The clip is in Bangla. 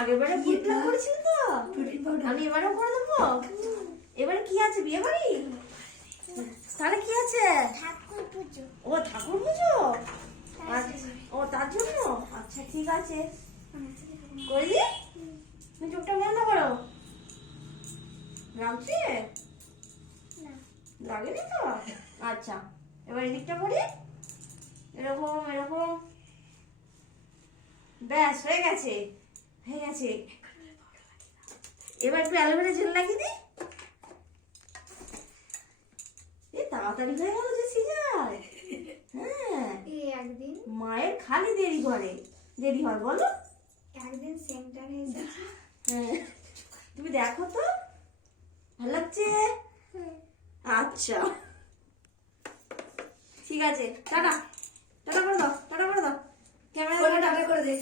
আগেরবারে ফুটলা করেছিল তো, আমি এবারেও করে দেবো। এবারে কি আছে, বিয়ে বাড়ি? তাহলে কি আছে? ও ঠাকুর পুজো, ও তার জন্য। আচ্ছা ঠিক আছে, করি। তুমি চোখটা বন্ধ করো। লাগছে? লাগেনি তো? আচ্ছা, এবার এদিকটা করি, এরকম এরকম। ব্যাস হয়ে গেছে, হয়ে গেছে। এবার একটু অ্যালোভেরা জেল লাগিয়ে দিই। তাড়াতাড়ি হয়ে গেল যে সিজার। হ্যাঁ, একদিন মায়ের খালি দেরি করে, দেরি হয় বলো। একদিন সেন্টারে এসেছি। হ্যাঁ, তুমি দেখো তো ভালো লাগছে। আচ্ছা ঠিক আছে, টাটা টাটা করে দাও, টাটা করে দাও, ক্যামেরা টাটা করে দে।